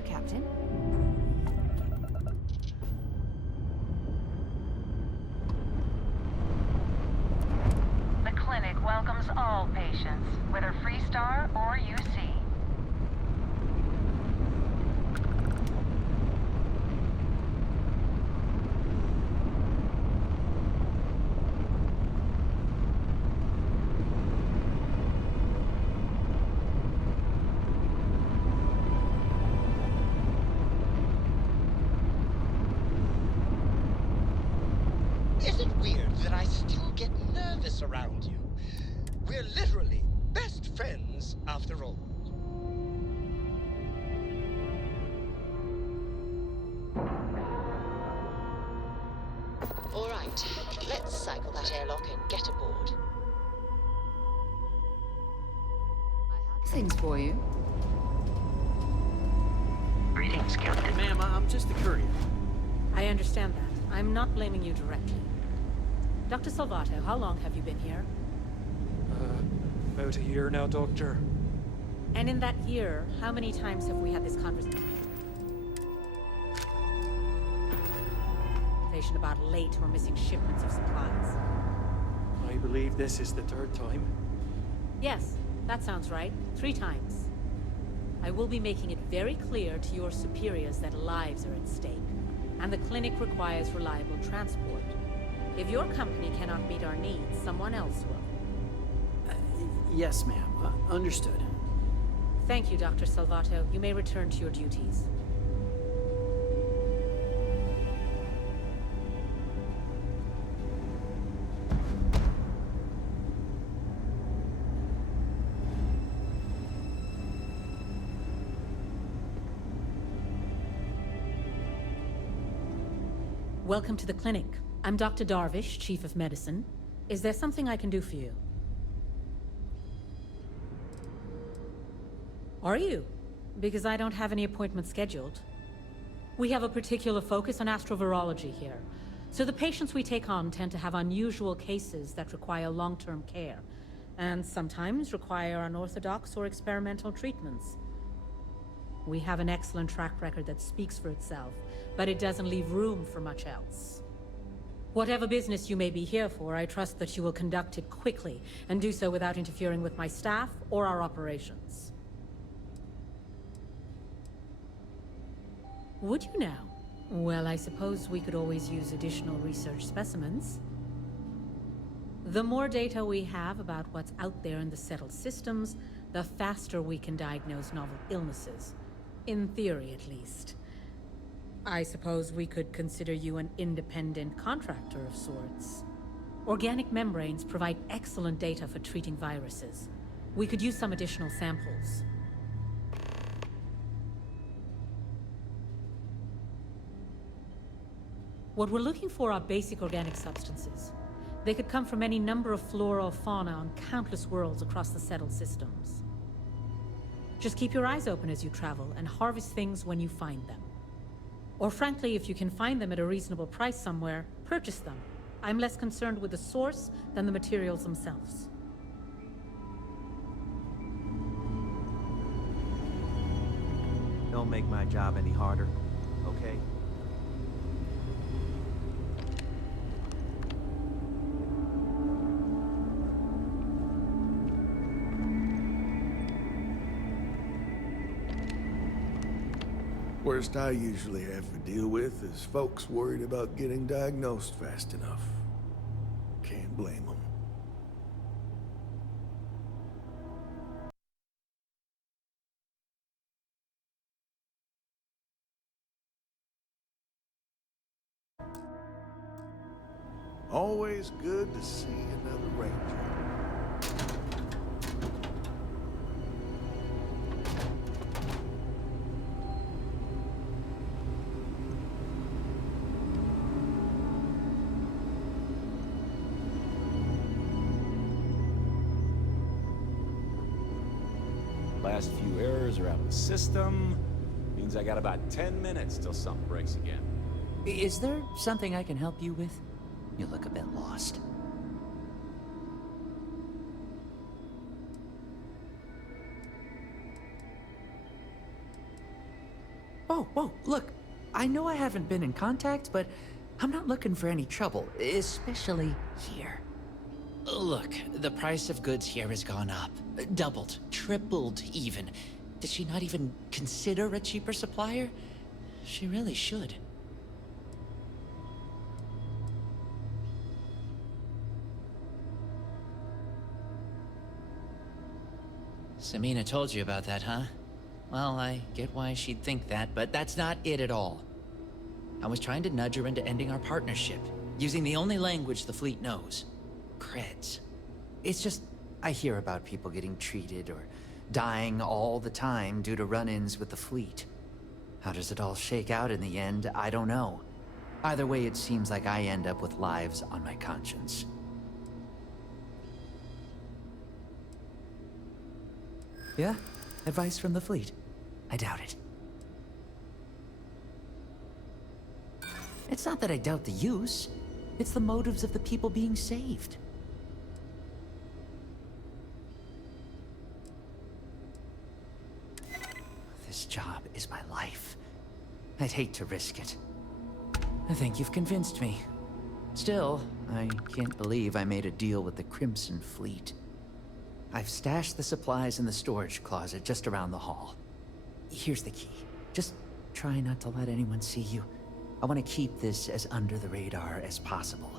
you, Captain. The clinic welcomes all patients, whether Freestar or UC. Is it weird that I still get nervous around you? We're literally best friends after all. All right, let's cycle that airlock and get aboard. I have things for you. Greetings, Captain. Ma'am, I'm just a courier. I understand that. I'm not blaming you directly. Dr. Salvato, how long have you been here? About a year now, Doctor. And in that year, how many times have we had this conversation about late or missing shipments of supplies? I believe this is the third time. Yes, that sounds right. 3 times. I will be making it very clear to your superiors that lives are at stake, and the clinic requires reliable transport. If your company cannot meet our needs, someone else will. Yes, ma'am. Understood. Thank you, Dr. Salvato. You may return to your duties. Welcome to the clinic. I'm Dr. Darvish, Chief of Medicine. Is there something I can do for you? Are you? Because I don't have any appointments scheduled. We have a particular focus on astrovirology here, so the patients we take on tend to have unusual cases that require long-term care, and sometimes require unorthodox or experimental treatments. We have an excellent track record that speaks for itself, but it doesn't leave room for much else. Whatever business you may be here for, I trust that you will conduct it quickly, and do so without interfering with my staff or our operations. Would you now? Well, I suppose we could always use additional research specimens. The more data we have about what's out there in the settled systems, the faster we can diagnose novel illnesses. In theory, at least. I suppose we could consider you an independent contractor of sorts. Organic membranes provide excellent data for treating viruses. We could use some additional samples. What we're looking for are basic organic substances. They could come from any number of flora or fauna on countless worlds across the settled systems. Just keep your eyes open as you travel, and harvest things when you find them. Or frankly, if you can find them at a reasonable price somewhere, purchase them. I'm less concerned with the source than the materials themselves. Don't make my job any harder, okay? Worst I usually have to deal with is folks worried about getting diagnosed fast enough. Can't blame them. Always good to see another ranger. Last few errors are out of the system. Means I got about 10 minutes till something breaks again. Is there something I can help you with? You look a bit lost. whoa, look. I know I haven't been in contact, but I'm not looking for any trouble, especially here. Look, the price of goods here has gone up. Doubled, tripled even. Did she not even consider a cheaper supplier? She really should. Samina told you about that, huh? Well, I get why she'd think that, but that's not it at all. I was trying to nudge her into ending our partnership, using the only language the fleet knows. Creds. It's just, I hear about people getting treated or dying all the time due to run-ins with the fleet. How does it all shake out in the end? I don't know. Either way, it seems like I end up with lives on my conscience. Yeah? Advice from the fleet? I doubt it. It's not that I doubt the use. It's the motives of the people being saved. This job is my life. I'd hate to risk it. I think you've convinced me. Still, I can't believe I made a deal with the Crimson Fleet. I've stashed the supplies in the storage closet just around the hall. Here's the key. Just try not to let anyone see you. I want to keep this as under the radar as possible.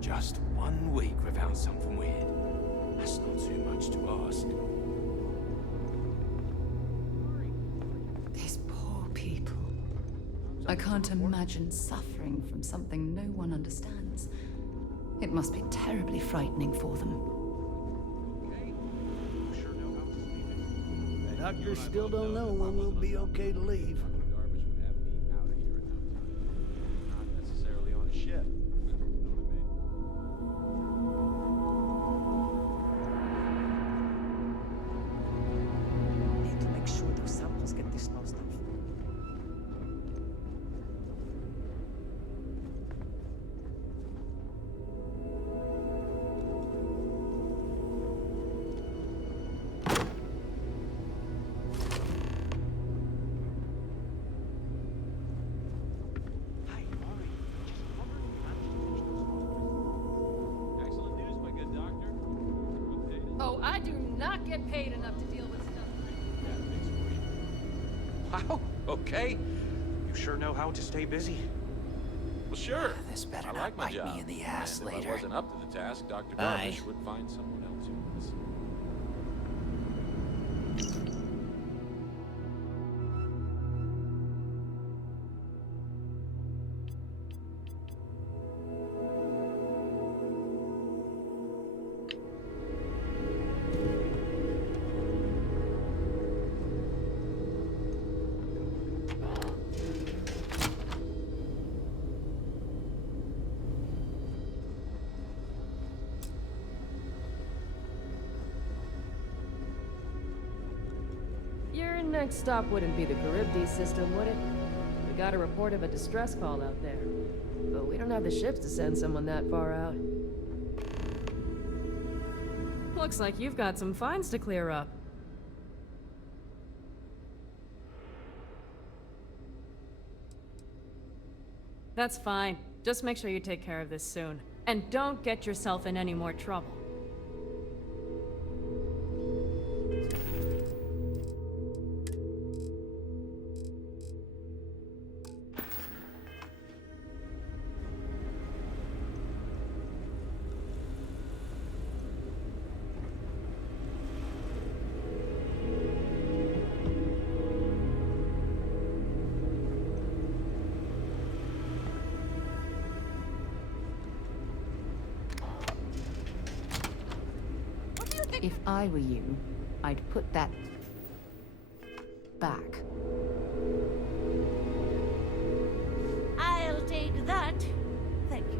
Just 1 week without something weird. That's not too much to ask. These poor people. I can't imagine suffering from something no one understands. It must be terribly frightening for them. Doctors still don't know when we'll be okay to leave. Darvish would have me out of here in no time. Not necessarily on a ship. Need to make sure those samples get disposed of. Excellent news, my good doctor. Oh, I do not get paid enough to deal with stuff. Wow, okay. You sure know how to stay busy. Well, sure. This better I not like my bite job. me in the ass And if later. I wasn't up to the task, Dr. Aye. Darvish would find someone else who was. Your next stop wouldn't be the Charybdis system, would it? We got a report of a distress call out there. But we don't have the ships to send someone that far out. Looks like you've got some fines to clear up. That's fine. Just make sure you take care of this soon. And don't get yourself in any more trouble. If I were you, I'd put that back. I'll take that. Thank you.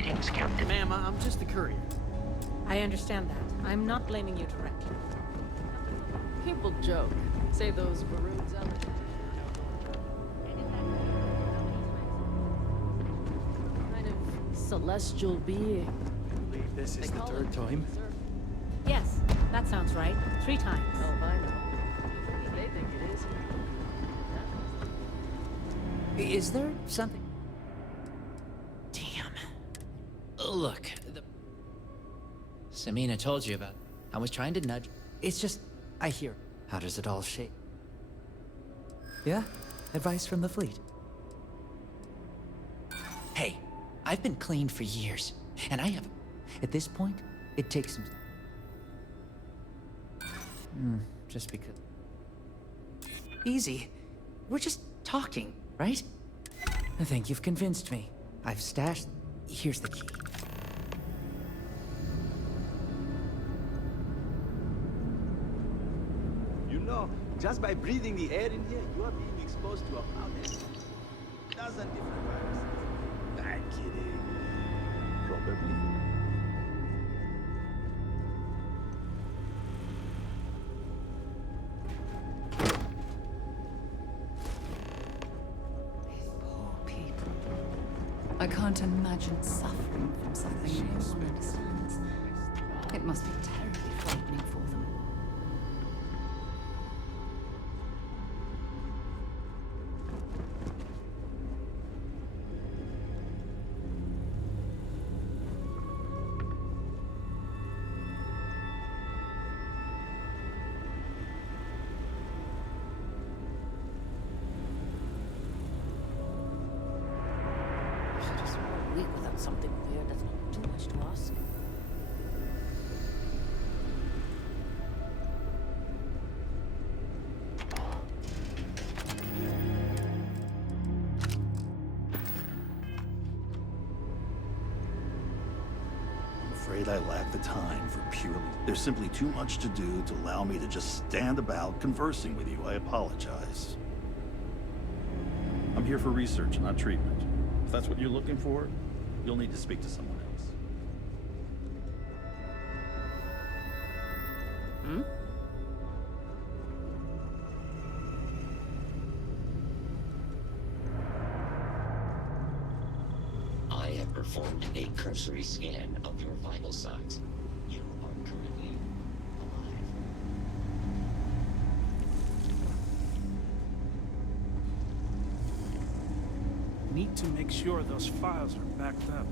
Greetings, Captain. Ma'am, I'm just a courier. I understand that. I'm not blaming you directly. People joke. Say those maroons out there. Kind of celestial being. I believe this is They the call third it time. Yes, that sounds right. 3 times. Oh, I know. They think it is. Is there something? Damn. Look, Samina told you about. I was trying to nudge. It's just, I hear. How does it all shake? Yeah? Advice from the fleet. Hey, I've been clean for years, and I have. At this point, it takes some. Just because. Easy. We're just talking, right? I think you've convinced me. I've stashed. Here's the key. You know, just by breathing the air in here, you are being exposed to about a dozen different viruses. I'm kidding. Probably. Poor people. I can't imagine suffering from something no one understands. It must be terribly frightening for them. Just a week without something weird, that's not too much to ask. I'm afraid I lack the time for purely... There's simply too much to do to allow me to just stand about conversing with you. I apologize. I'm here for research, not treatment. If that's what you're looking for, you'll need to speak to someone else. Hmm? I have performed a cursory scan of your vital signs. You are currently alive. Need to make sure those files are backed up.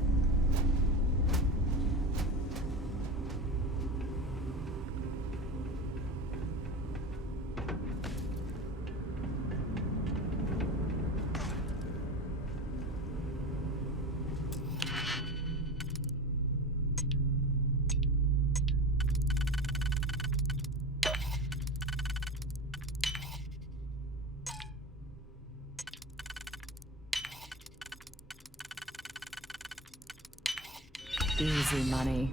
Easy money.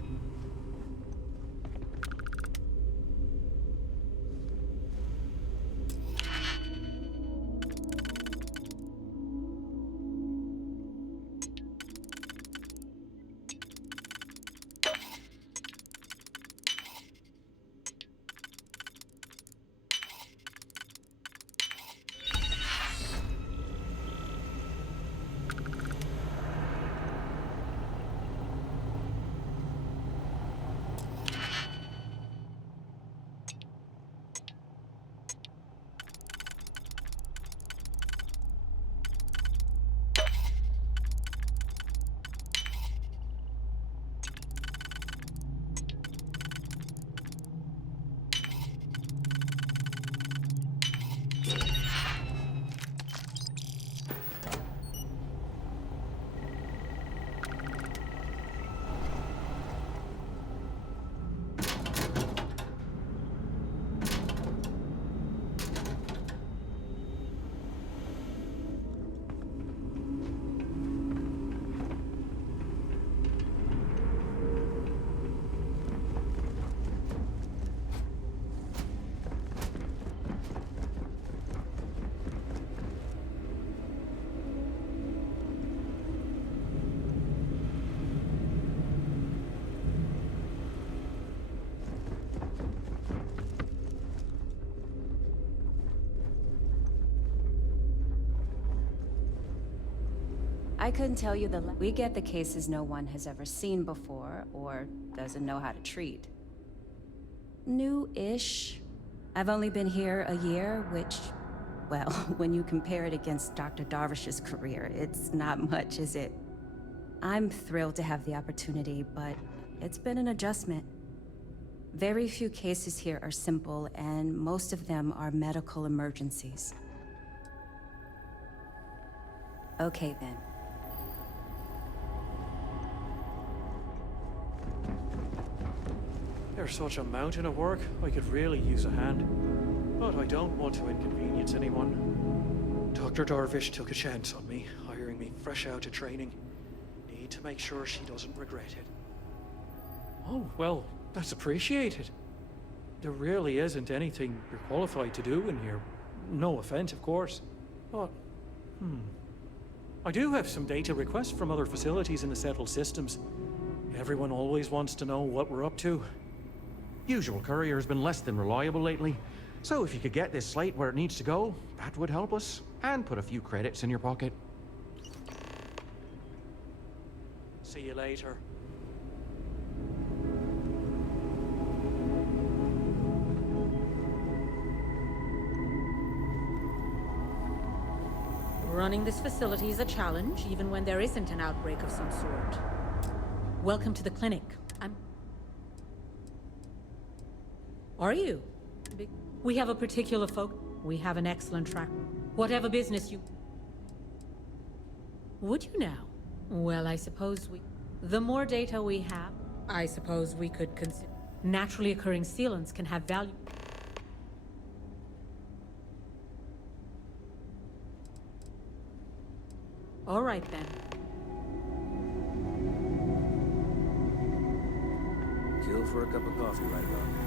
I couldn't tell you we get the cases no one has ever seen before or doesn't know how to treat. New-ish. I've only been here a year, which, well, when you compare it against Dr. Darvish's career, it's not much, is it? I'm thrilled to have the opportunity, but it's been an adjustment. Very few cases here are simple, and most of them are medical emergencies. Okay, then. There's such a mountain of work, I could really use a hand. But I don't want to inconvenience anyone. Dr. Darvish took a chance on me, hiring me fresh out of training. Need to make sure she doesn't regret it. Oh, well, that's appreciated. There really isn't anything you're qualified to do in here. No offense, of course. But, I do have some data requests from other facilities in the settled systems. Everyone always wants to know what we're up to. Usual courier has been less than reliable lately, so if you could get this slate where it needs to go, that would help us, and put a few credits in your pocket. See you later. Running this facility is a challenge, even when there isn't an outbreak of some sort. Welcome to the clinic. Are you? We have a particular we have an excellent track. Whatever business you... Would you now? Well, I suppose the more data we have, I suppose we could consider... Naturally occurring sealants can have value. All right, then. Kill for a cup of coffee right about now.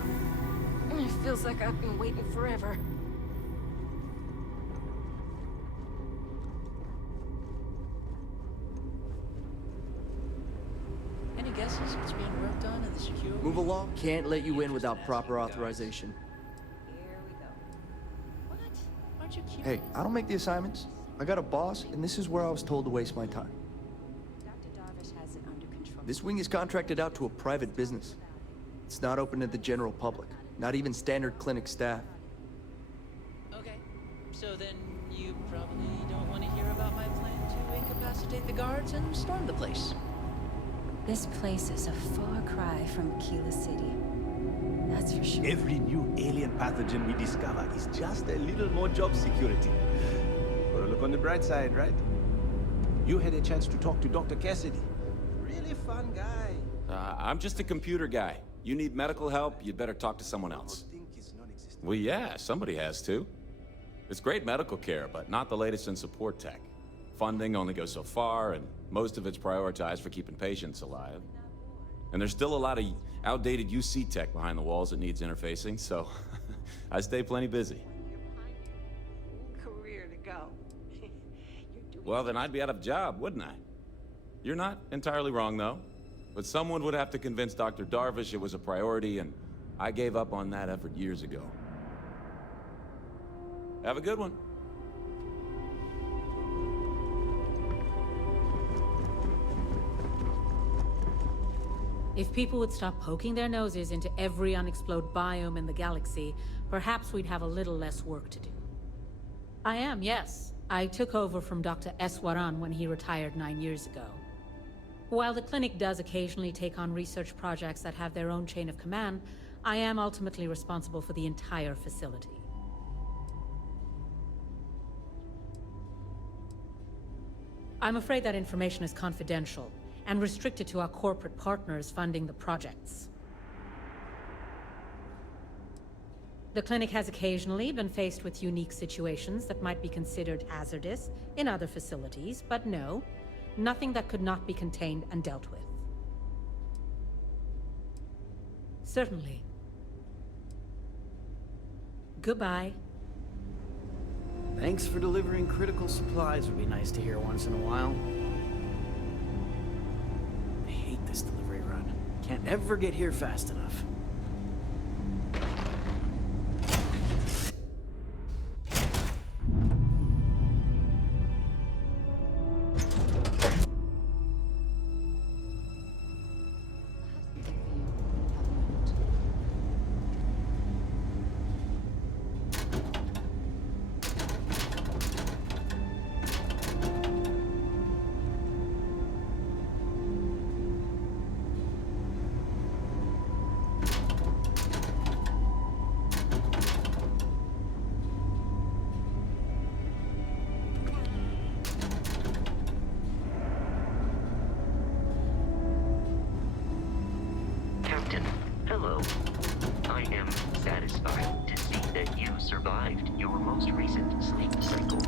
It feels like I've been waiting forever. Any guesses what's being worked on in the security? Move along. Can't let you in without proper authorization. What? Aren't you curious? Hey, I don't make the assignments. I got a boss, and this is where I was told to waste my time. Dr. Darvish has it under control. This wing is contracted out to a private business. It's not open to the general public, not even standard clinic staff. Okay, so then you probably don't want to hear about my plan to incapacitate the guards and storm the place. This place is a far cry from Kila City. That's for sure. Every new alien pathogen we discover is just a little more job security. Gotta look on the bright side, right? You had a chance to talk to Dr. Cassidy. Really fun guy. I'm just a computer guy. You need medical help, you'd better talk to someone else. Well, yeah, somebody has to. It's great medical care, but not the latest in support tech. Funding only goes so far, and most of it's prioritized for keeping patients alive. And there's still a lot of outdated UC tech behind the walls that needs interfacing, so I stay plenty busy. Career to go. Well, then I'd be out of a job, wouldn't I? You're not entirely wrong, though. But someone would have to convince Dr. Darvish it was a priority, and I gave up on that effort years ago. Have a good one. If people would stop poking their noses into every unexplored biome in the galaxy, perhaps we'd have a little less work to do. I am, yes. I took over from Dr. Eswaran when he retired 9 years ago. While the clinic does occasionally take on research projects that have their own chain of command, I am ultimately responsible for the entire facility. I'm afraid that information is confidential and restricted to our corporate partners funding the projects. The clinic has occasionally been faced with unique situations that might be considered hazardous in other facilities, but no, nothing that could not be contained and dealt with. Certainly. Goodbye. Thanks for delivering critical supplies would be nice to hear once in a while. I hate this delivery run. Can't ever get here fast enough. survived your most recent sleep cycle.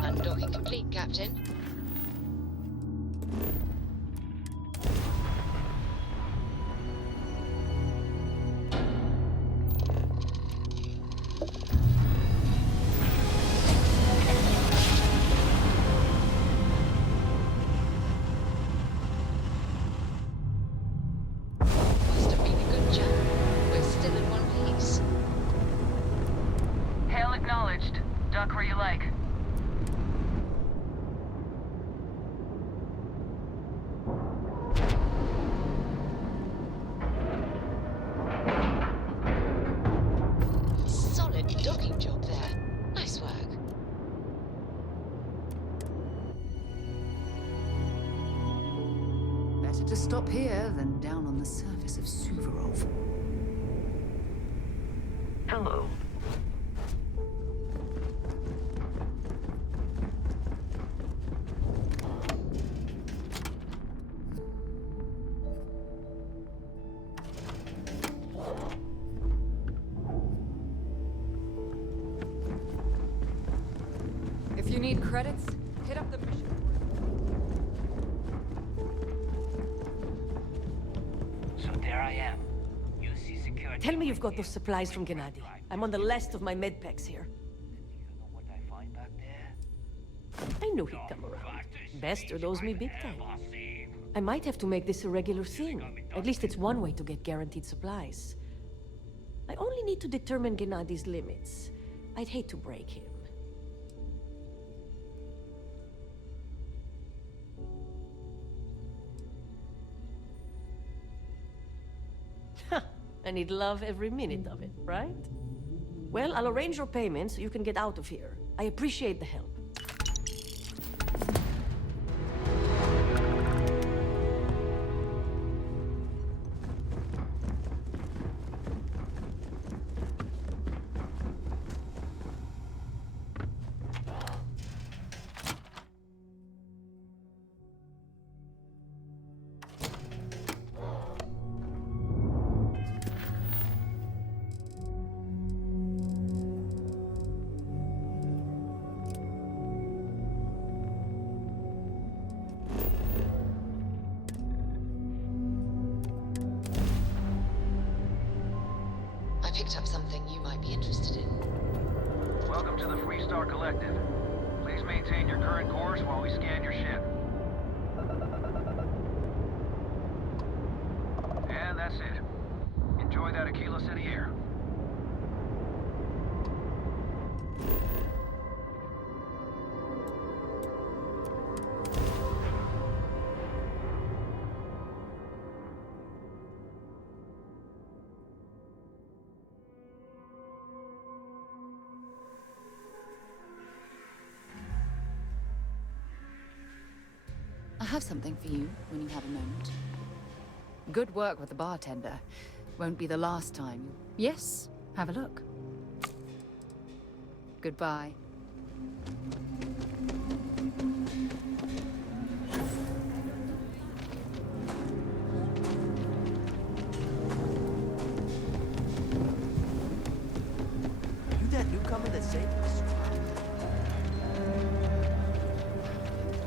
Undocking complete, Captain. Must have been a good jump. We're still in one piece. Hail acknowledged. Duck where you like. Solid docking job there. Nice work. Better to stop here than down on the surface of Suvorov. Hello. If you need credits, hit up the mission board. So there I am. UC security. Tell me you've got those supplies from Gennady. I'm on the last of my med packs here. What I find back there? I knew he'd come around. Bester knows me big time. I might have to make this a regular thing. At least it's one way to get guaranteed supplies. I only need to determine Gennady's limits. I'd hate to break him. And he'd love every minute of it, right? Well, I'll arrange your payment so you can get out of here. I appreciate the help. I picked up something you might be interested in. Welcome to the Freestar Collective. Please maintain your current course while we scan your ship. And that's it. Enjoy that Aquila City air. I have something for you when you have a moment. Good work with the bartender. Won't be the last time. Yes, have a look. Goodbye. You that newcomer that saved us?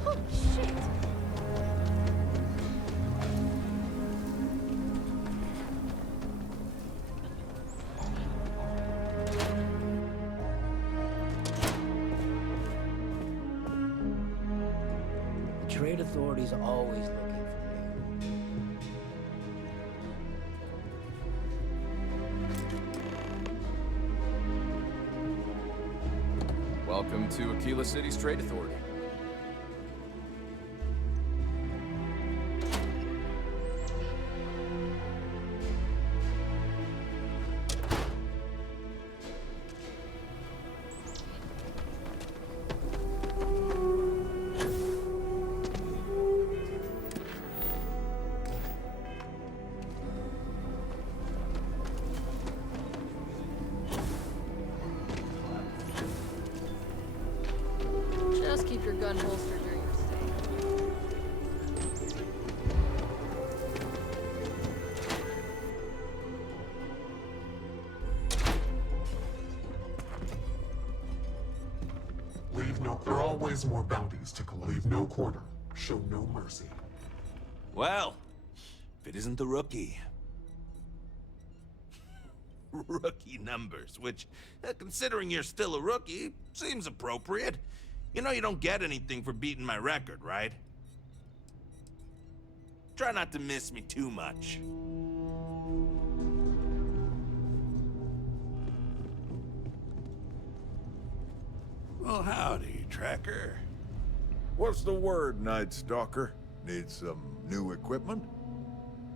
Oh, shit! Trade Authority's always looking for me. Welcome to Aquila City's Trade Authority. Just keep your gun holstered near your stay. Leave no. There are always more bounties to collect. Leave no quarter. Show no mercy. Well, if it isn't the rookie. Rookie numbers, which, considering you're still a rookie, seems appropriate. You know you don't get anything for beating my record, right? Try not to miss me too much. Well, howdy, Tracker. What's the word, Night Stalker? Need some new equipment?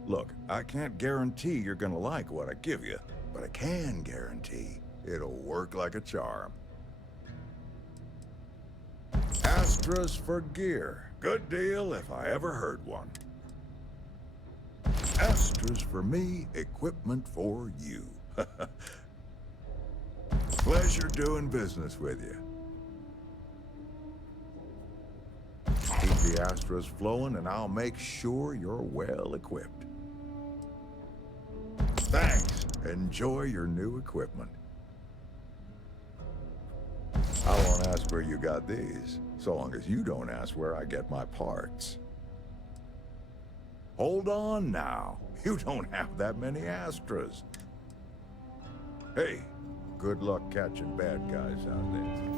Look, I can't guarantee you're gonna like what I give you, but I can guarantee it'll work like a charm. Astras for gear. Good deal if I ever heard one. Astras for me, equipment for you. Pleasure doing business with you. Keep the Astras flowing and I'll make sure you're well equipped. Thanks. Enjoy your new equipment. I won't ask where you got these, so long as you don't ask where I get my parts. Hold on now. You don't have that many Astras. Hey, good luck catching bad guys out there.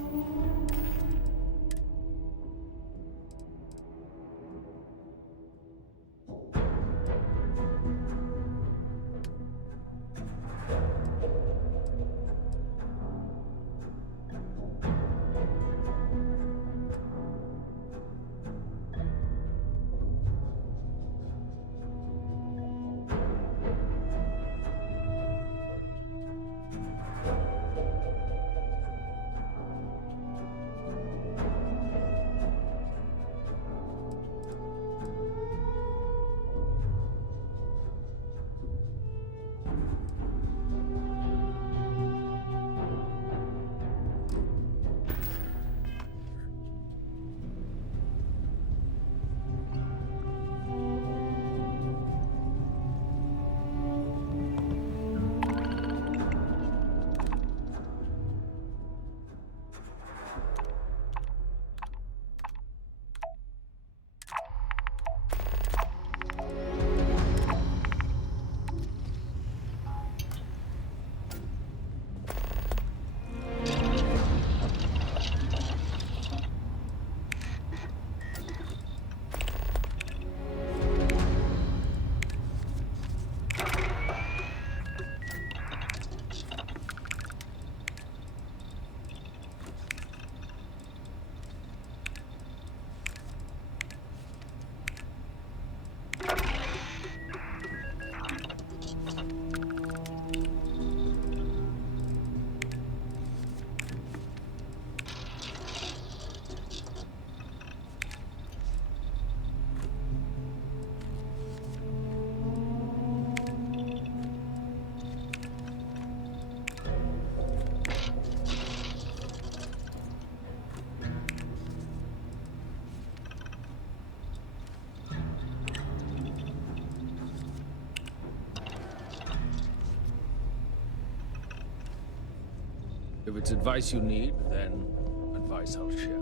If it's advice you need, then advice I'll share.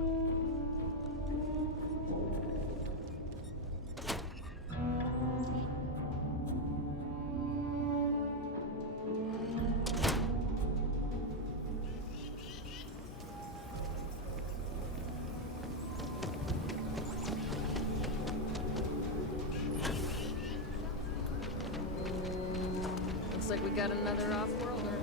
got another off-worlder.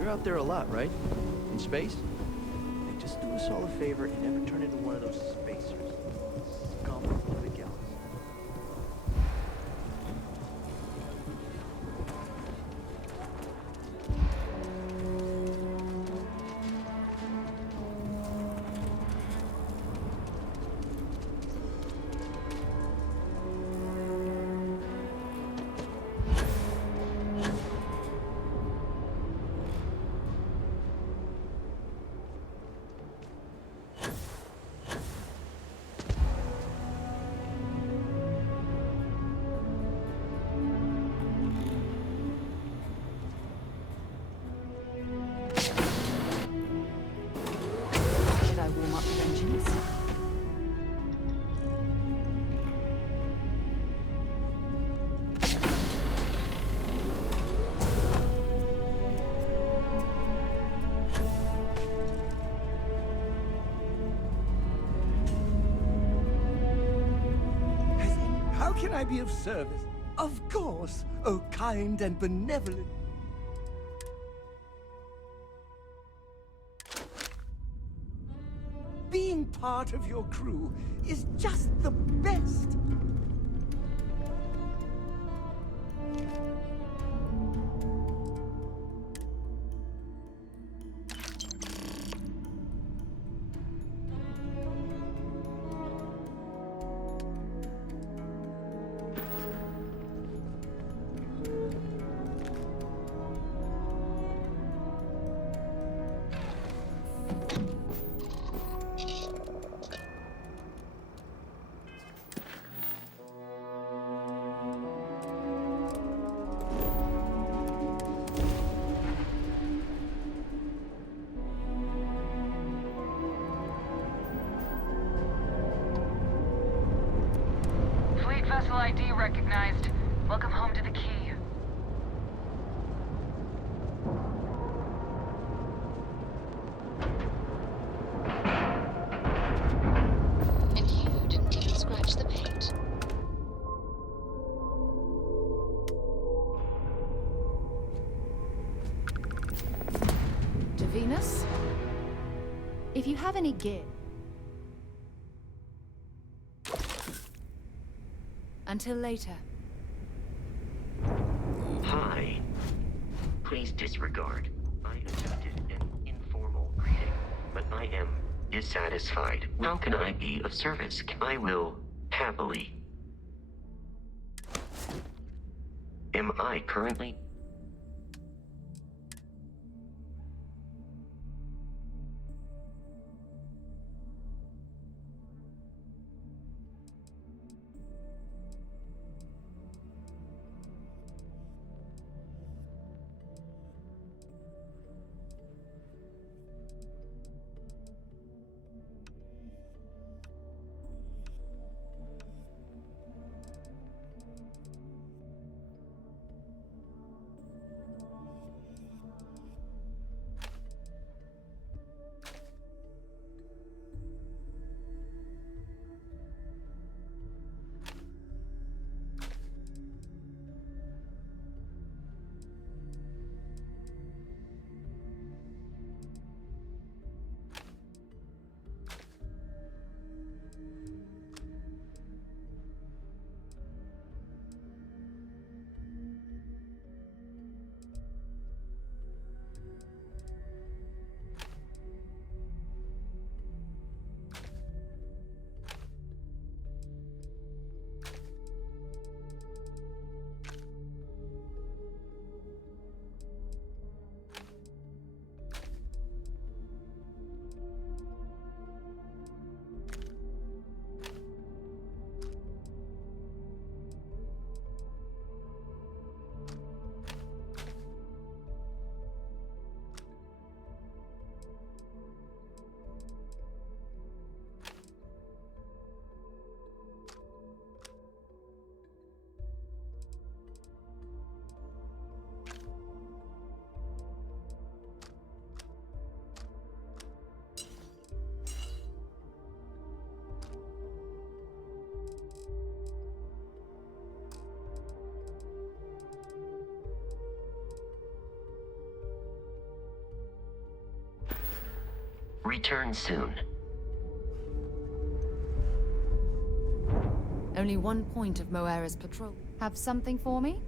You're out there a lot, right? In space? Hey, just do us all a favor and never turn into one of those spacers. Scum of the galaxy. Should I warm up the engines? How can I be of service? Of course, oh kind and benevolent. Being part of your crew is just the best. Fleet vessel ID recognized. Welcome home to the key. And you didn't even scratch the paint. To Venus? If you have any gear. Until later. Hi. Please disregard. I attempted an informal greeting, but I am dissatisfied. How can I be of service? I will happily. Am I currently? Return soon. Only one point of Moera's patrol. Have something for me?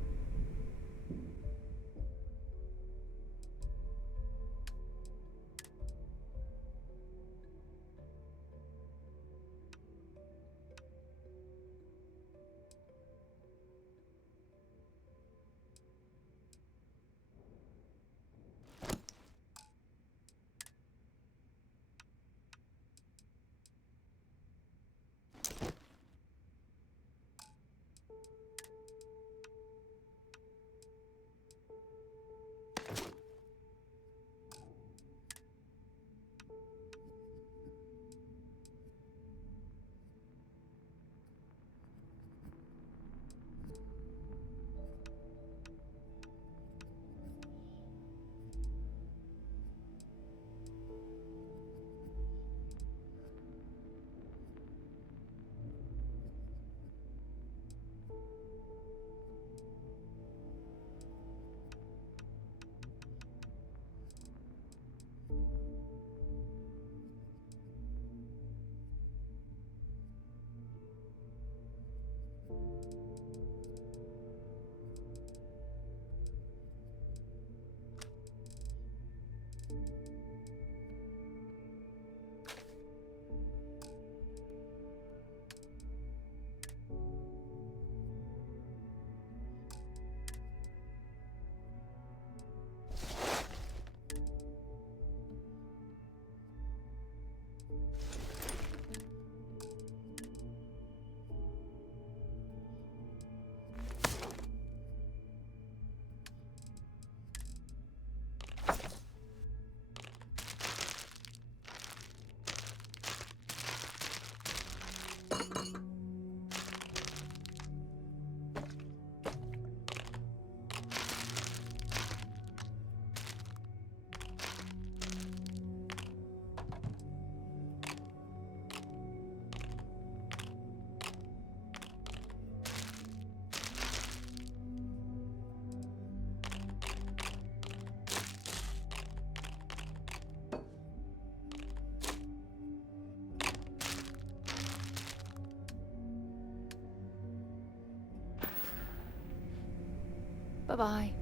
Bye-bye.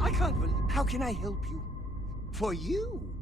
I can't believe... How can I help you? For you?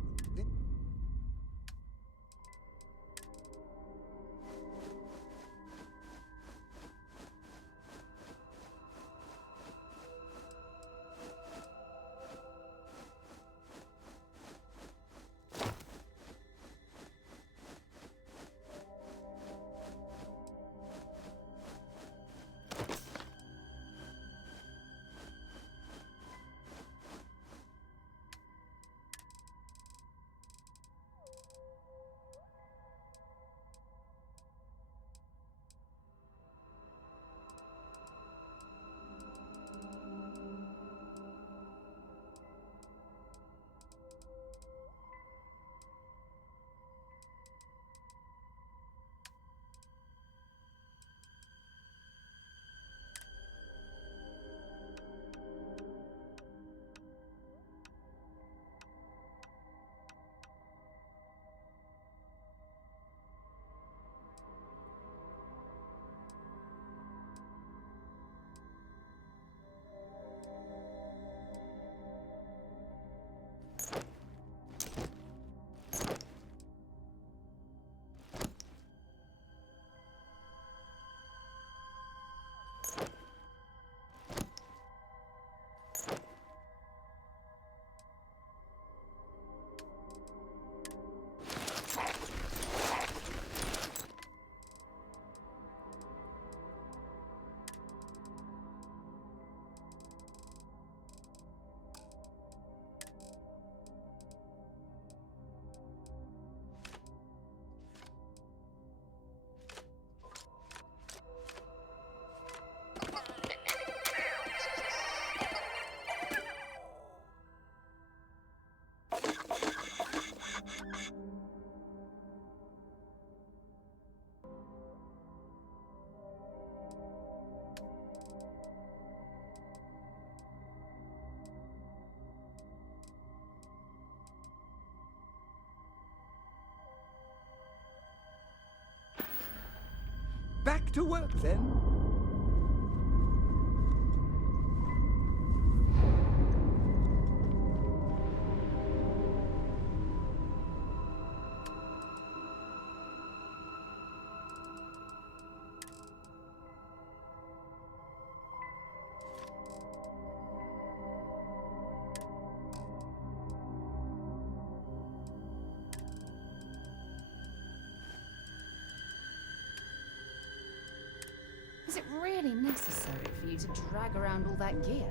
Back to work then. Is it really necessary for you to drag around all that gear?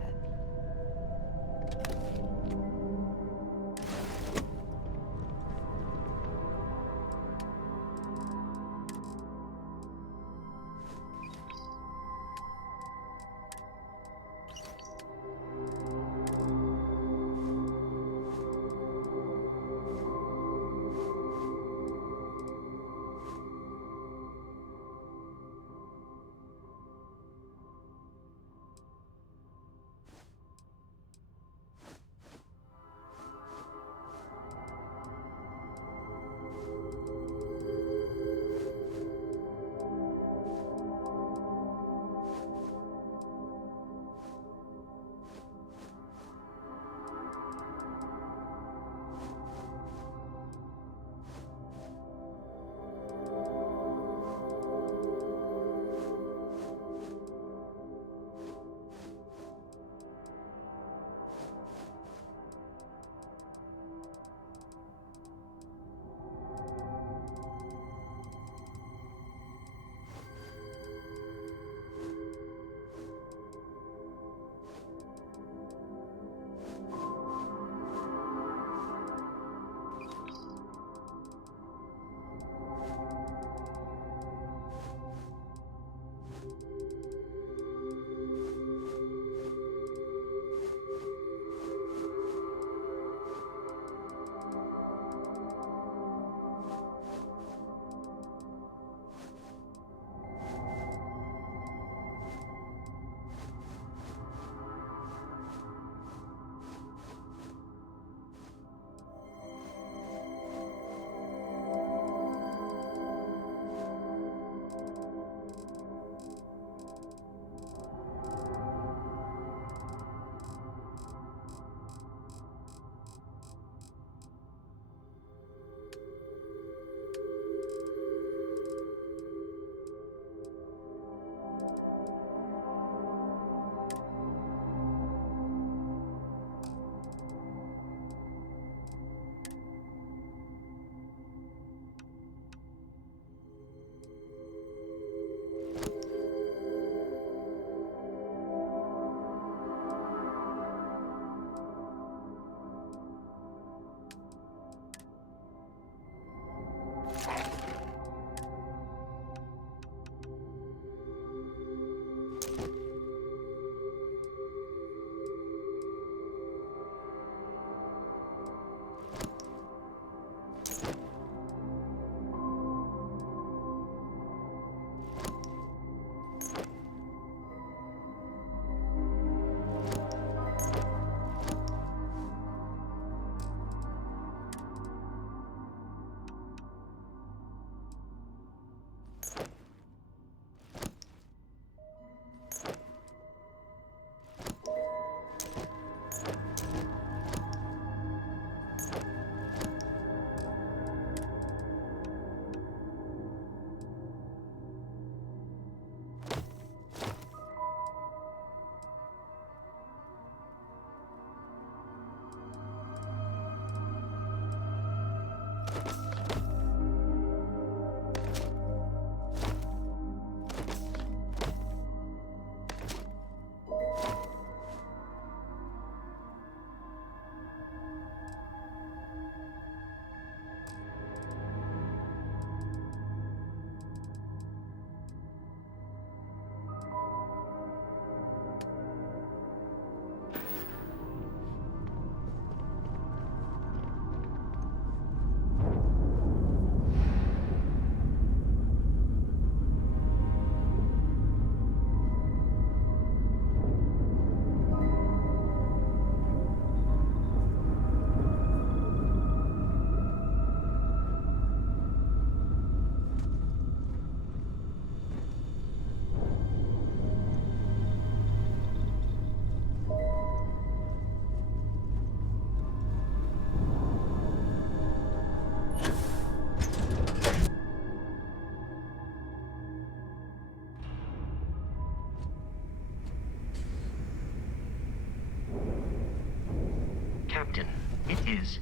is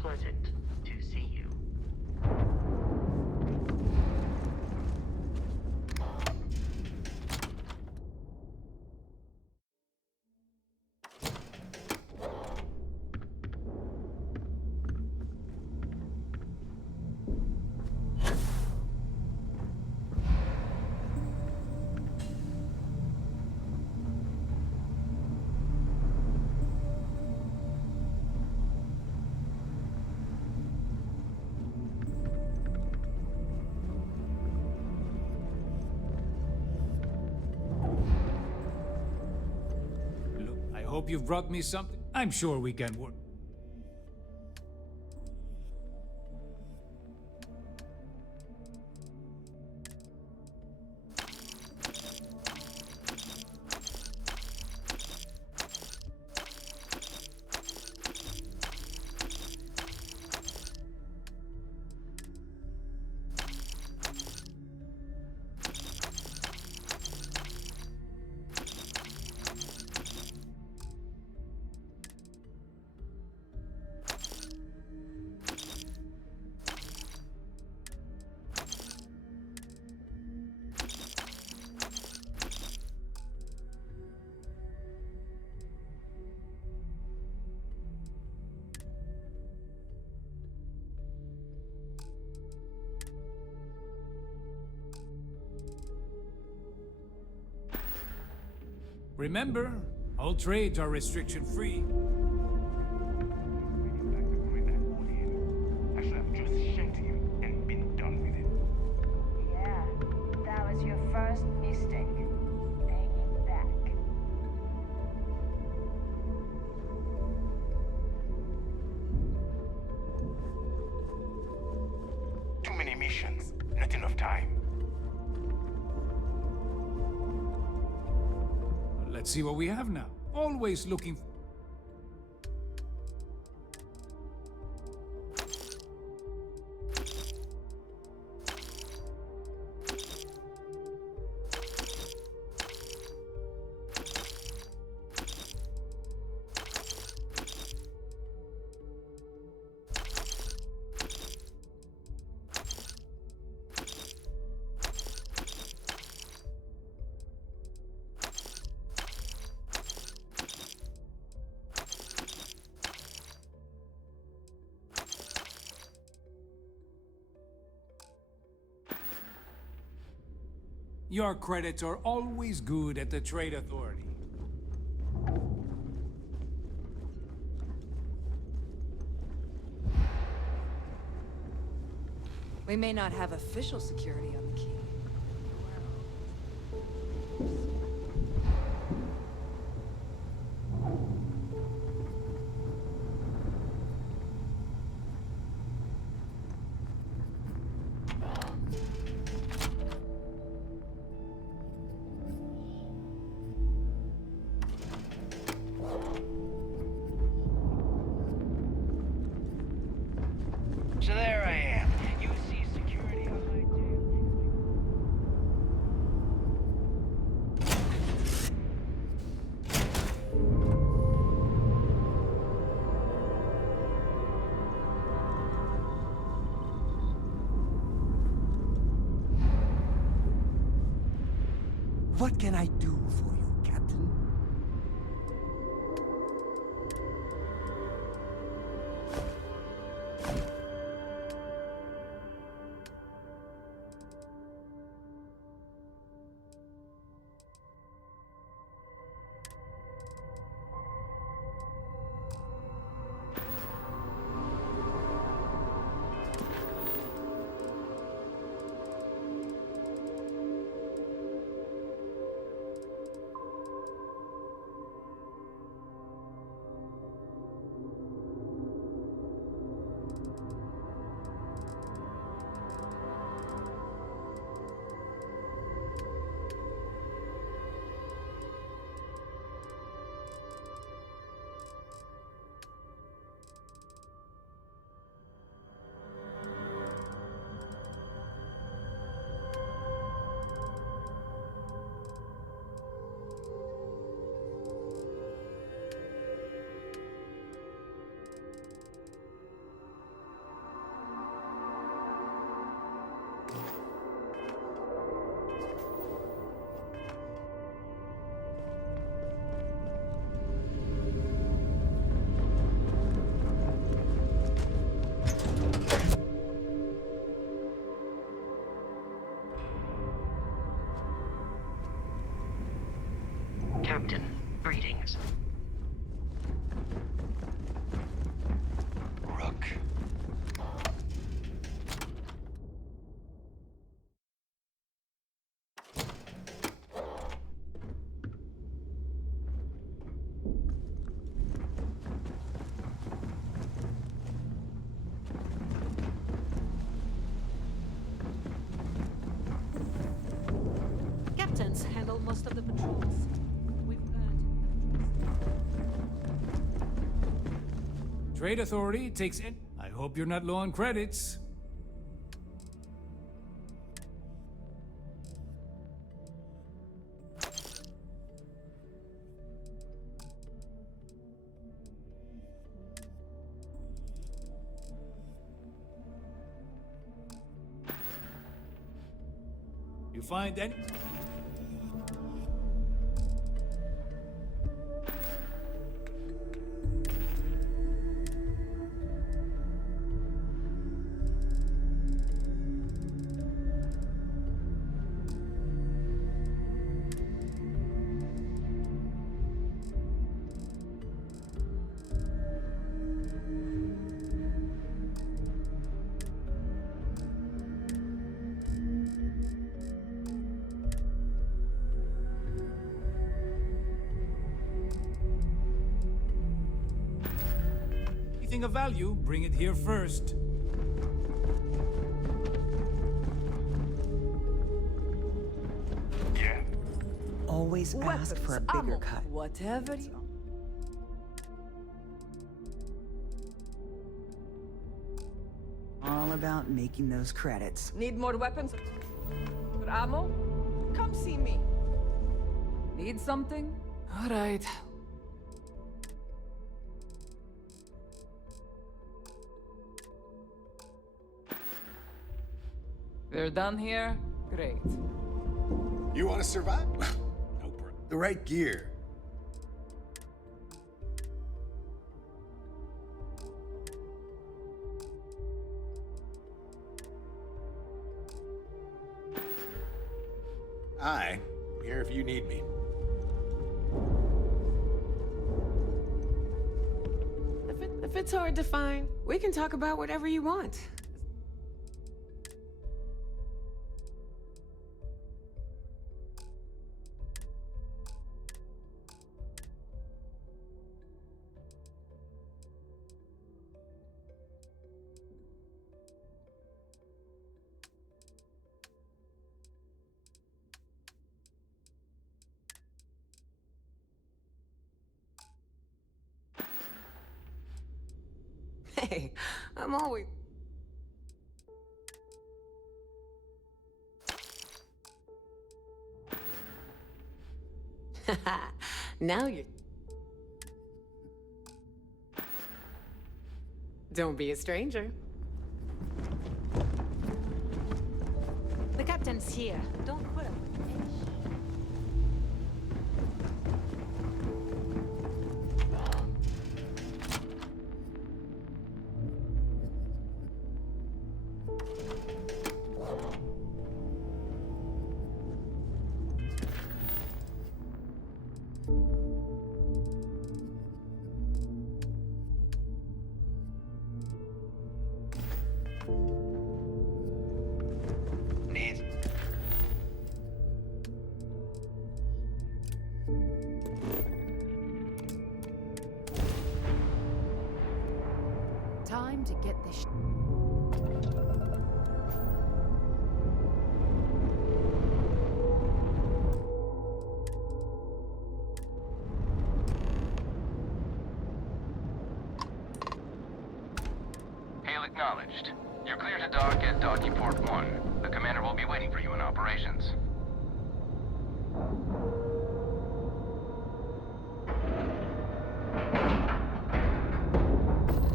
pleasant to see you. Look, I hope you've brought me something. I'm sure we can work. Remember, all trades are restriction-free. I should have just shanked you and been done with it. Yeah, that was your first mistake. Hanging back. Too many missions, not enough time. Let's see what we have now. Always looking. Your credits are always good at the Trade Authority. We may not have official security on the key. So there I am. You see security on my What can I do for you, Captain? Captain, greetings. Rook. Captains handle most of the patrols. We've earned Trade Authority takes in. I hope you're not low on credits. You find any? Anything of value, bring it here first. Yeah. Always ask for a bigger cut. Whatever you... All about making those credits. Need more weapons? Or ammo? Come see me. Need something? All right. We're done here? Great. You want to survive? No problem. The right gear. I'm here if you need me. If it's hard to find, we can talk about whatever you want. Hey, I'm always... Now you're... Don't be a stranger. The captain's here. Don't put him. Time to get this. Hail acknowledged. You're clear to dock at Docking Port 1. The commander will be waiting for you in operations.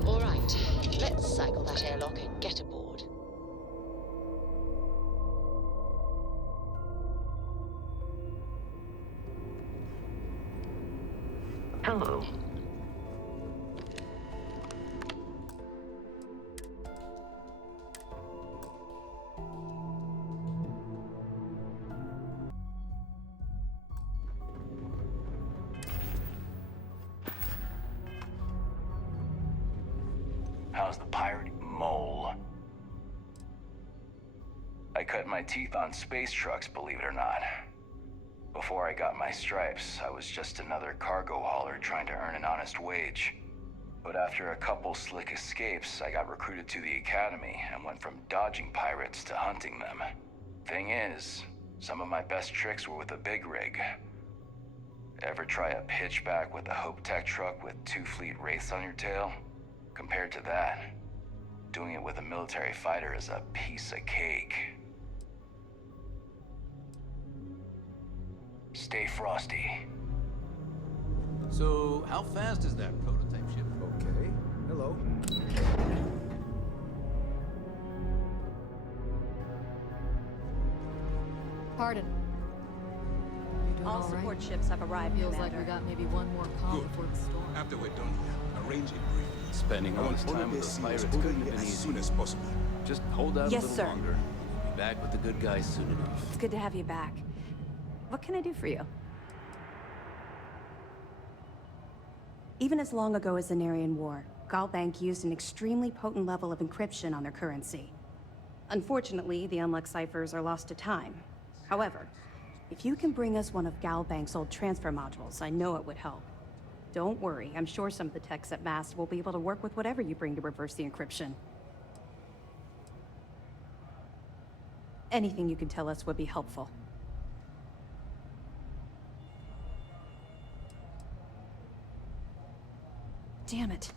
All right, let's cycle that airlock and get aboard. Hello. was the pirate mole. I cut my teeth on space trucks, believe it or not. Before I got my stripes, I was just another cargo hauler trying to earn an honest wage. But after a couple slick escapes, I got recruited to the academy and went from dodging pirates to hunting them. Thing is, some of my best tricks were with a big rig. Ever try a pitchback with a Hope Tech truck with 2 fleet wraiths on your tail? Compared to that, doing it with a military fighter is a piece of cake. Stay frosty. So, how fast is that prototype ship? Okay. Hello. Pardon. All support ships have arrived, Feels Commander. like we got maybe one more call before the storm. After we're done here, arrange it briefly. Spending all this time with those pirates couldn't have been as easy. soon as possible. Just hold out Yes, a little sir. longer. We'll be back with the good guys soon enough. It's good to have you back. What can I do for you? Even as long ago as the Narian War, Galbank used an extremely potent level of encryption on their currency. Unfortunately, the unlocked ciphers are lost to time. However, if you can bring us one of Galbank's old transfer modules, I know it would help. Don't worry, I'm sure some of the techs at MAST will be able to work with whatever you bring to reverse the encryption. Anything you can tell us would be helpful. Damn it.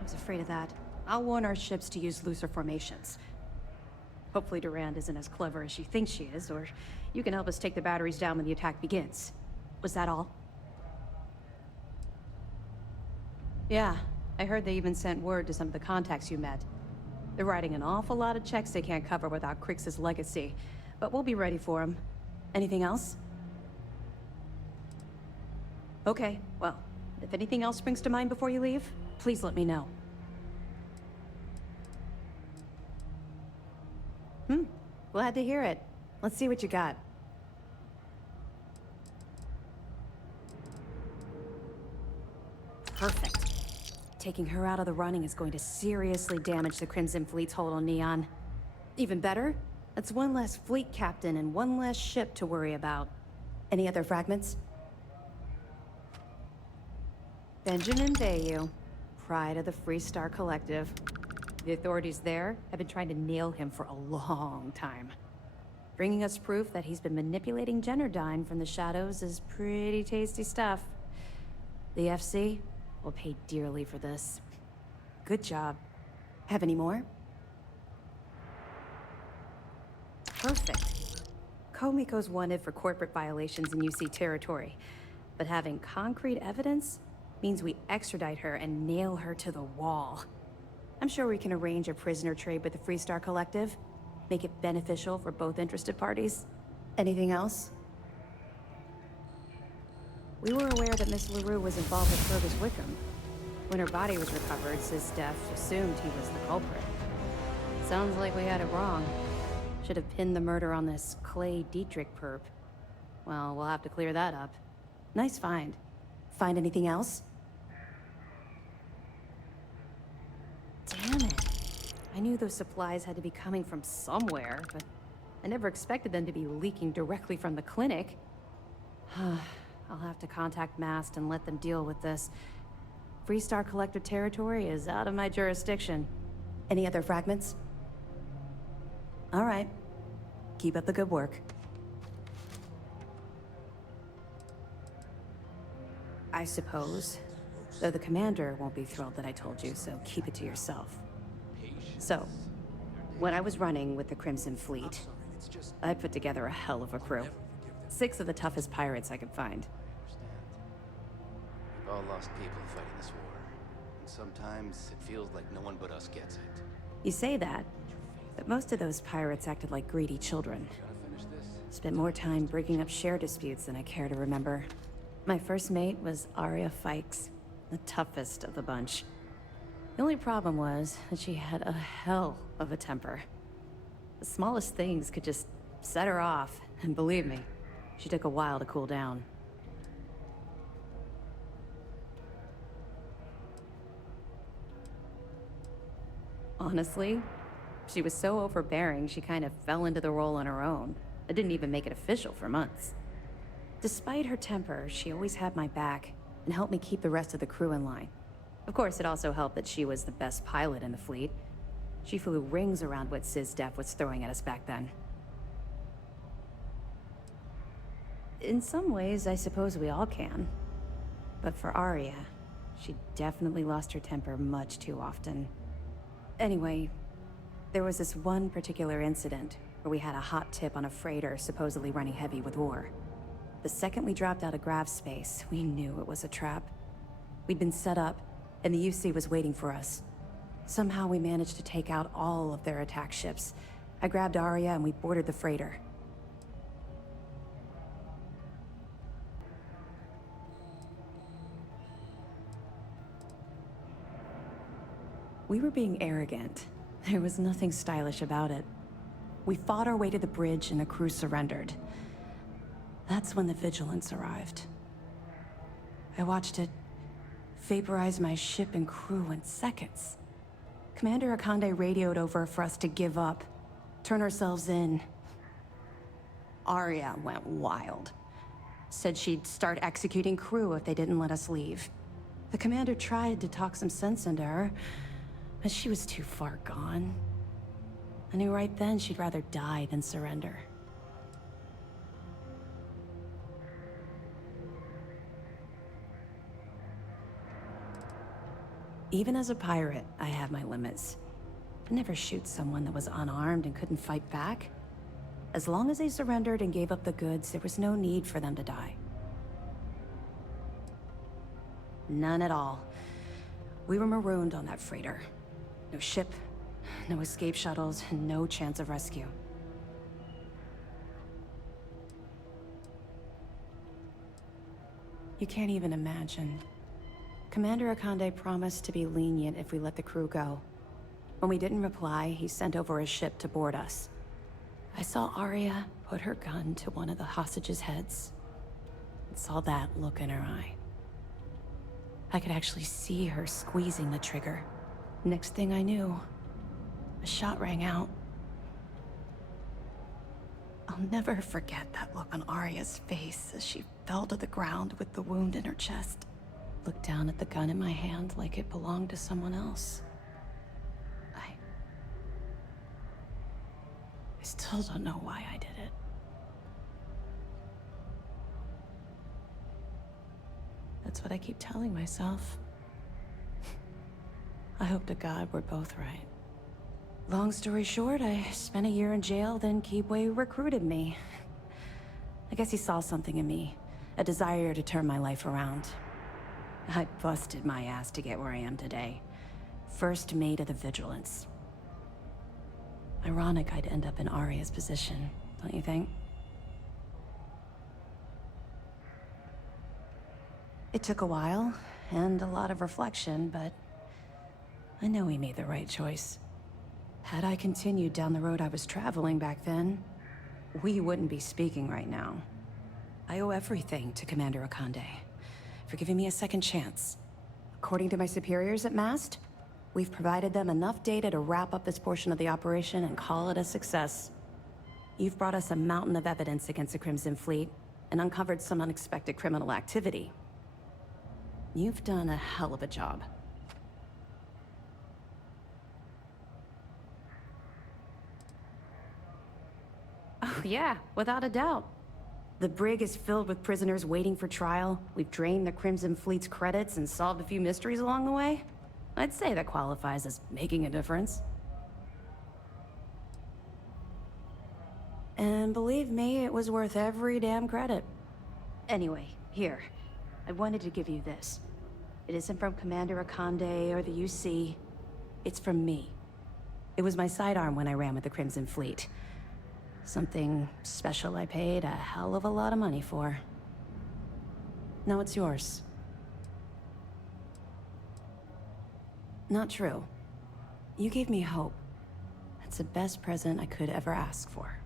I was afraid of that. I'll warn our ships to use looser formations. Hopefully Durand isn't as clever as she thinks she is, or you can help us take the batteries down when the attack begins. Was that all? Yeah, I heard they even sent word to some of the contacts you met. They're writing an awful lot of checks they can't cover without Crix's legacy, but we'll be ready for them. Anything else? Okay, well, if anything else springs to mind before you leave, please let me know. Glad to hear it. Let's see what you got. Perfect. Taking her out of the running is going to seriously damage the Crimson Fleet's hold on Neon. Even better, that's one less fleet captain and one less ship to worry about. Any other fragments? Benjamin Bayou, pride of the Freestar Collective. The authorities there have been trying to nail him for a long time. Bringing us proof that he's been manipulating Generdyne from the shadows is pretty tasty stuff. The FC will pay dearly for this. Good job. Have any more? Perfect. Komiko's wanted for corporate violations in UC territory, but having concrete evidence means we extradite her and nail her to the wall. I'm sure we can arrange a prisoner trade with the Freestar Collective, make it beneficial for both interested parties. Anything else? We were aware that Miss LaRue was involved with Fergus Wickham. When her body was recovered, Sis-Def assumed he was the culprit. Sounds like we had it wrong. Should have pinned the murder on this Clay Dietrich perp. Well, we'll have to clear that up. Nice find. Find anything else? Damn it. I knew those supplies had to be coming from somewhere, but I never expected them to be leaking directly from the clinic. I'll have to contact MAST and let them deal with this. Freestar Collective territory is out of my jurisdiction. Any other fragments? All right. Keep up the good work. I suppose. Though the commander won't be thrilled that I told you, so keep it to yourself. So, when I was running with the Crimson Fleet, I put together a hell of a crew. 6 of the toughest pirates I could find. We've all lost people fighting this war. And sometimes it feels like no one but us gets it. You say that, but most of those pirates acted like greedy children. Spent more time breaking up share disputes than I care to remember. My first mate was Arya Fikes, the toughest of the bunch. The only problem was that she had a hell of a temper. The smallest things could just set her off, and believe me, she took a while to cool down. Honestly, she was so overbearing she kind of fell into the role on her own. I didn't even make it official for months. Despite her temper, she always had my back and helped me keep the rest of the crew in line. Of course, it also helped that she was the best pilot in the fleet. She flew rings around what SysDef was throwing at us back then. In some ways, I suppose we all can. But for Arya, she definitely lost her temper much too often. Anyway, there was this one particular incident where we had a hot tip on a freighter supposedly running heavy with ore. The second we dropped out of grav space, we knew it was a trap. We'd been set up, and the UC was waiting for us. Somehow we managed to take out all of their attack ships. I grabbed Arya and we boarded the freighter. We were being arrogant. There was nothing stylish about it. We fought our way to the bridge and the crew surrendered. That's when the Vigilance arrived. I watched it vaporize my ship and crew in seconds. Commander Akande radioed over for us to give up, turn ourselves in. Arya went wild. Said she'd start executing crew if they didn't let us leave. The commander tried to talk some sense into her, but she was too far gone. I knew right then she'd rather die than surrender. Even as a pirate, I have my limits. I'd never shoot someone that was unarmed and couldn't fight back. As long as they surrendered and gave up the goods, there was no need for them to die. None at all. We were marooned on that freighter. No ship, no escape shuttles, and no chance of rescue. You can't even imagine. Commander Akande promised to be lenient if we let the crew go. When we didn't reply, he sent over a ship to board us. I saw Arya put her gun to one of the hostages' heads, and saw that look in her eye. I could actually see her squeezing the trigger. Next thing I knew, a shot rang out. I'll never forget that look on Arya's face as she fell to the ground with the wound in her chest. Looked down at the gun in my hand like it belonged to someone else. I still don't know why I did it. That's what I keep telling myself. I hope to God we're both right. Long story short, I spent a year in jail, then Keebway recruited me. I guess he saw something in me, a desire to turn my life around. I busted my ass to get where I am today. First mate of the Vigilance. Ironic I'd end up in Arya's position, don't you think? It took a while, and a lot of reflection, but I know we made the right choice. Had I continued down the road I was traveling back then, we wouldn't be speaking right now. I owe everything to Commander Akande for giving me a second chance. According to my superiors at MAST, we've provided them enough data to wrap up this portion of the operation and call it a success. You've brought us a mountain of evidence against the Crimson Fleet and uncovered some unexpected criminal activity. You've done a hell of a job. Oh yeah, without a doubt. The brig is filled with prisoners waiting for trial. We've drained the Crimson Fleet's credits and solved a few mysteries along the way. I'd say that qualifies as making a difference. And believe me, it was worth every damn credit. Anyway, here. I wanted to give you this. It isn't from Commander Akande or the UC. It's from me. It was my sidearm when I ran with the Crimson Fleet. Something special I paid a hell of a lot of money for. Now it's yours. Not true. You gave me hope. That's the best present I could ever ask for.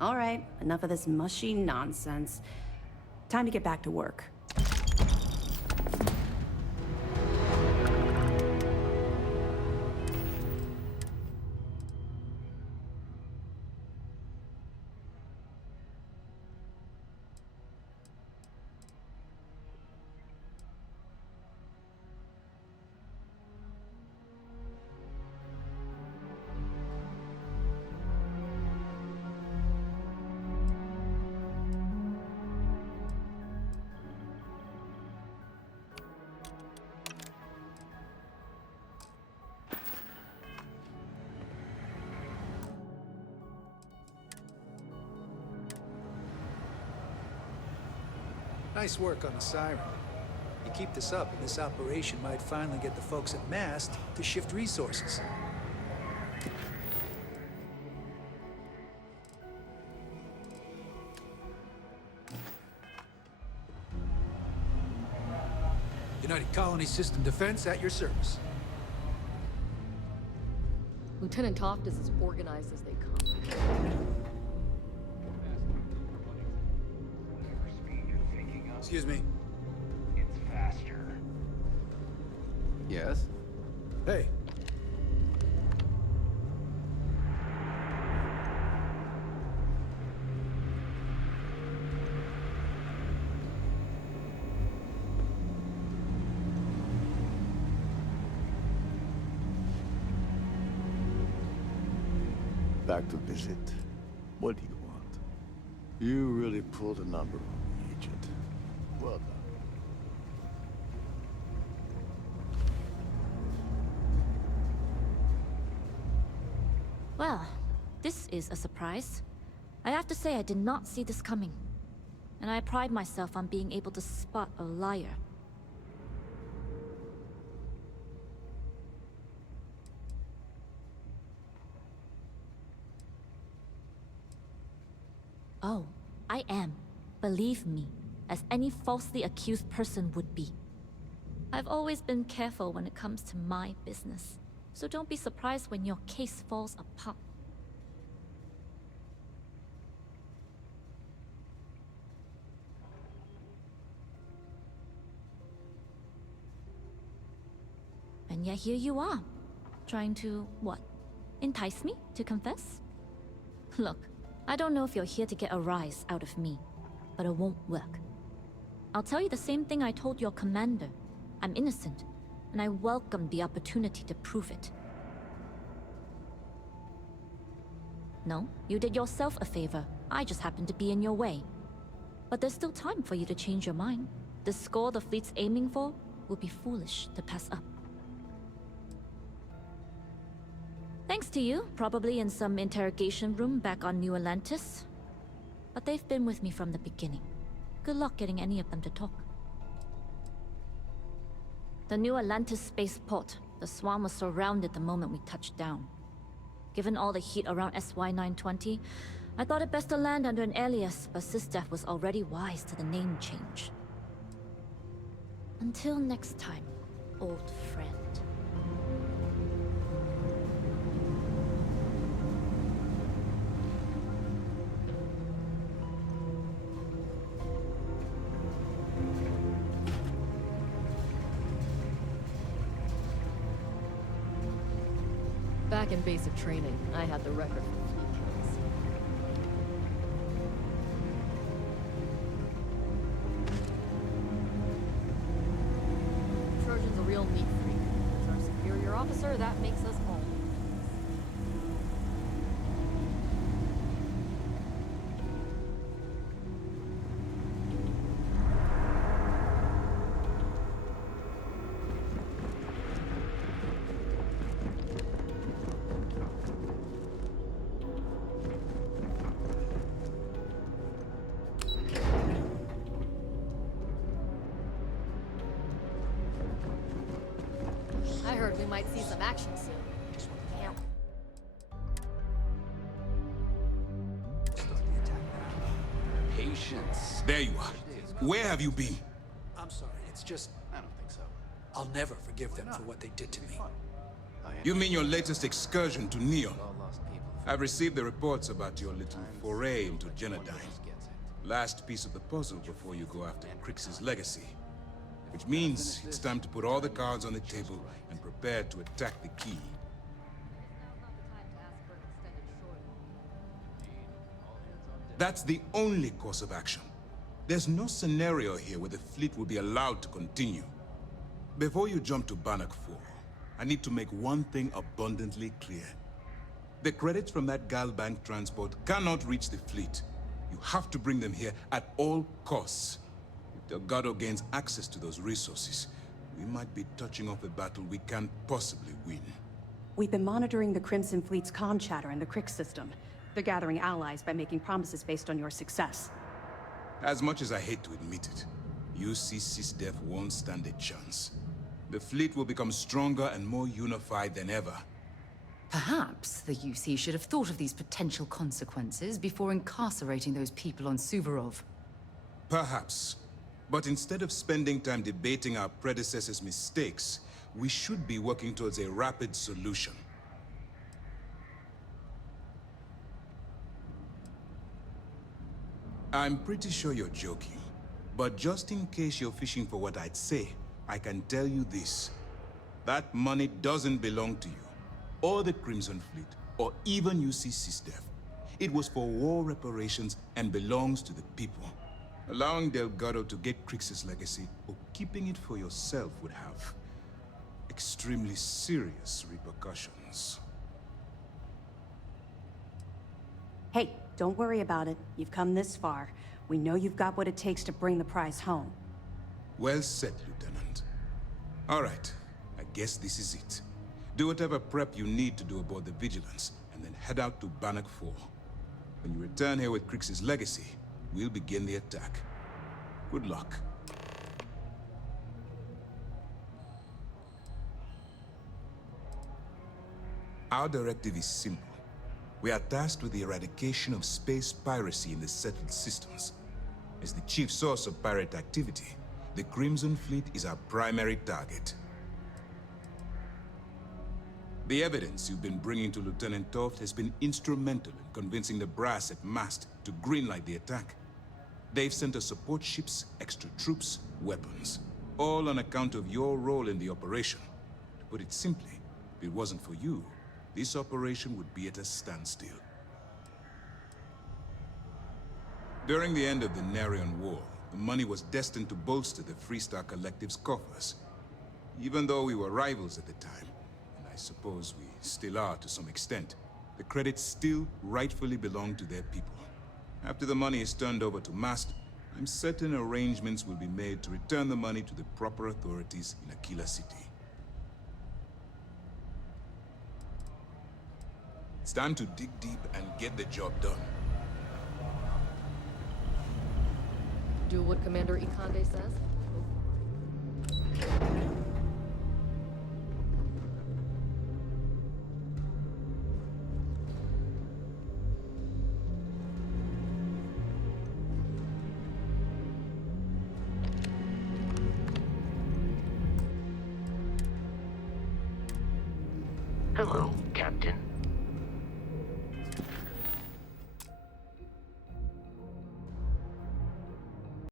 All right, enough of this mushy nonsense. Time to get back to work. Nice work on the siren. You keep this up, and this operation might finally get the folks at Mast to shift resources. United Colony System Defense at your service. Lieutenant Toft is as organized as they come. Excuse me. It's faster. Yes? Hey. Back to visit. What do you want? You really pulled a number on me, Agent. Well done. Well, this is a surprise. I have to say I did not see this coming. And I pride myself on being able to spot a liar. Oh, I am. Believe me, as any falsely accused person would be. I've always been careful when it comes to my business, so don't be surprised when your case falls apart. And yet here you are, trying to, what? Entice me to confess? Look, I don't know if you're here to get a rise out of me, but it won't work. I'll tell you the same thing I told your commander. I'm innocent, and I welcome the opportunity to prove it. No, you did yourself a favor. I just happened to be in your way. But there's still time for you to change your mind. The score the fleet's aiming for will be foolish to pass up. Thanks to you, probably in some interrogation room back on New Atlantis. But they've been with me from the beginning. Good luck getting any of them to talk. The New Atlantis spaceport. The Swarm was surrounded the moment we touched down. Given all the heat around SY-920, I thought it best to land under an alias, but SysDef was already wise to the name change. Until next time, old friend. Back in basic training, I had the record for fleet kills. Trojan's a real neat freak. As our superior officer, that makes us all. I heard we might see some action soon. Can't. Patience. There you are. Where have you been? I'm sorry, it's just... I don't think so. I'll never forgive them for what they did to me. You mean your latest excursion to Neon? I've received the reports about your little foray into Genodyne. Last piece of the puzzle before you go after Crix's legacy. Which means it's time to put all the cards on the table and prepare to attack the key. That's the only course of action. There's no scenario here where the fleet will be allowed to continue. Before you jump to Bannock 4, I need to make one thing abundantly clear. The credits from that Galbank transport cannot reach the fleet. You have to bring them here at all costs. If Delgado gains access to those resources, we might be touching off a battle we can't possibly win. We've been monitoring the Crimson Fleet's comm chatter in the Crix system. They're gathering allies by making promises based on your success. As much as I hate to admit it, UC SysDef won't stand a chance. The fleet will become stronger and more unified than ever. Perhaps the UC should have thought of these potential consequences before incarcerating those people on Suvorov. Perhaps. But instead of spending time debating our predecessors' mistakes, we should be working towards a rapid solution. I'm pretty sure you're joking, but just in case you're fishing for what I'd say, I can tell you this. That money doesn't belong to you, or the Crimson Fleet, or even UC SysDef. It was for war reparations and belongs to the people. Allowing Delgado to get Crix's legacy, or keeping it for yourself would have extremely serious repercussions. Hey, don't worry about it. You've come this far. We know you've got what it takes to bring the prize home. Well said, Lieutenant. All right, I guess this is it. Do whatever prep you need to do aboard the Vigilance, and then head out to Bannock 4. When you return here with Crix's legacy, we'll begin the attack. Good luck. Our directive is simple. We are tasked with the eradication of space piracy in the settled systems. As the chief source of pirate activity, the Crimson Fleet is our primary target. The evidence you've been bringing to Lieutenant Toft has been instrumental in convincing the brass at Mast to greenlight the attack. They've sent us support ships, extra troops, weapons, all on account of your role in the operation. To put it simply, if it wasn't for you, this operation would be at a standstill. During the end of the Narian War, the money was destined to bolster the Freestar Collective's coffers. Even though we were rivals at the time, and I suppose we still are to some extent, the credits still rightfully belong to their people. After the money is turned over to Mast, I'm certain arrangements will be made to return the money to the proper authorities in Aquila City. It's time to dig deep and get the job done. Do what Commander Ikande says. Hello, Captain.